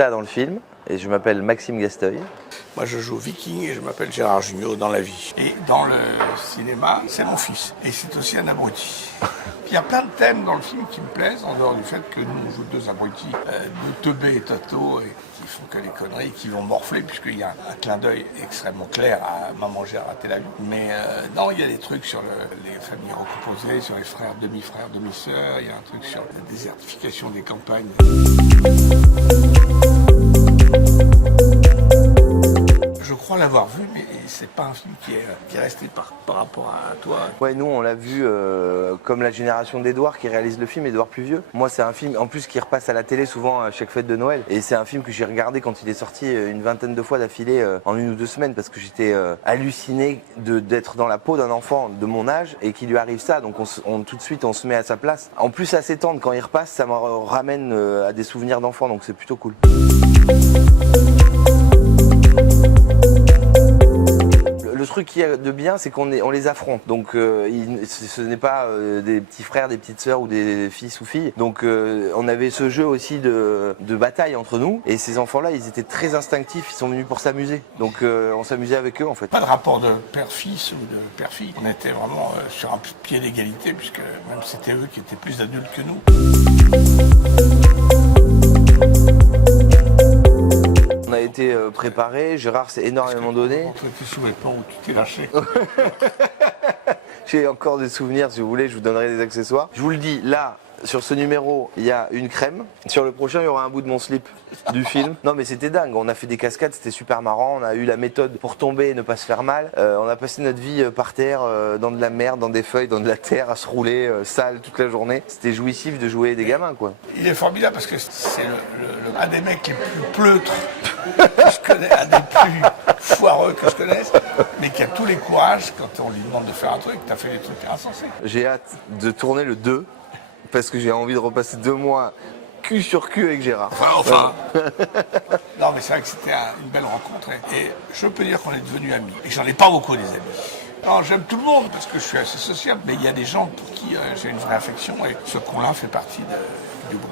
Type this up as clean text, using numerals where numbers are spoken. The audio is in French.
Vegeta dans le film et je m'appelle Maxime Gasteuil. Moi, je joue Viking et je m'appelle Gérard Jugnot dans la vie. Et dans le cinéma, c'est mon fils. Et c'est aussi un abruti. Il y a plein de thèmes dans le film qui me plaisent, en dehors du fait que nous, on joue deux abrutis, de Teubé et Toto, et qui font que les conneries, qui vont morfler, puisqu'il y a un clin d'œil extrêmement clair à Maman j'ai raté l'avion. Mais non, il y a des trucs sur les familles recomposées, sur les frères, demi-frères, demi-sœurs, il y a un truc sur la désertification des campagnes. Je crois l'avoir vu, mais c'est pas un film qui est resté par rapport à toi. Ouais, nous on l'a vu comme la génération d'Edouard qui réalise le film, Edouard plus vieux. Moi c'est un film en plus qui repasse à la télé souvent à chaque fête de Noël. Et c'est un film que j'ai regardé quand il est sorti une vingtaine de fois d'affilée en 1 ou 2 semaines parce que j'étais halluciné d'être dans la peau d'un enfant de mon âge et qui lui arrive ça. Donc tout de suite on se met à sa place. En plus à s'étendre quand il repasse, ça me ramène à des souvenirs d'enfant, donc c'est plutôt cool. Le truc qu'il y a de bien, c'est qu'on les affronte. Donc ce n'est pas des petits frères, des petites sœurs ou des fils ou filles. Donc on avait ce jeu aussi de bataille entre nous. Et ces enfants-là, ils étaient très instinctifs, ils sont venus pour s'amuser. Donc on s'amusait avec eux en fait. Pas de rapport de père-fils ou de père-fille. On était vraiment sur un pied d'égalité, puisque même c'était eux qui étaient plus adultes que nous. On a été préparé, Gérard s'est énormément donné. Tu étais sous les ponts où tu t'es lâché. J'ai encore des souvenirs, si vous voulez, je vous donnerai des accessoires. Je vous le dis, là, sur ce numéro, il y a une crème. Sur le prochain, il y aura un bout de mon slip du film. Non mais c'était dingue, on a fait des cascades, c'était super marrant. On a eu la méthode pour tomber et ne pas se faire mal. On a passé notre vie par terre, dans de la merde, dans des feuilles, dans de la terre, à se rouler sale toute la journée. C'était jouissif de jouer des gamins quoi. Il est formidable parce que c'est un des mecs les plus pleutres que je connais, un des plus foireux que je connaisse, mais qui a tous les courages quand on lui demande de faire un truc. T'as fait des trucs insensés. J'ai hâte de tourner le 2 parce que j'ai envie de repasser 2 mois cul sur cul avec Gérard. Enfin. Non mais c'est vrai que c'était une belle rencontre et je peux dire qu'on est devenus amis. Et j'en ai pas beaucoup des amis. Non, j'aime tout le monde parce que je suis assez sociable, mais il y a des gens pour qui j'ai une vraie affection et ce con-là fait partie du groupe.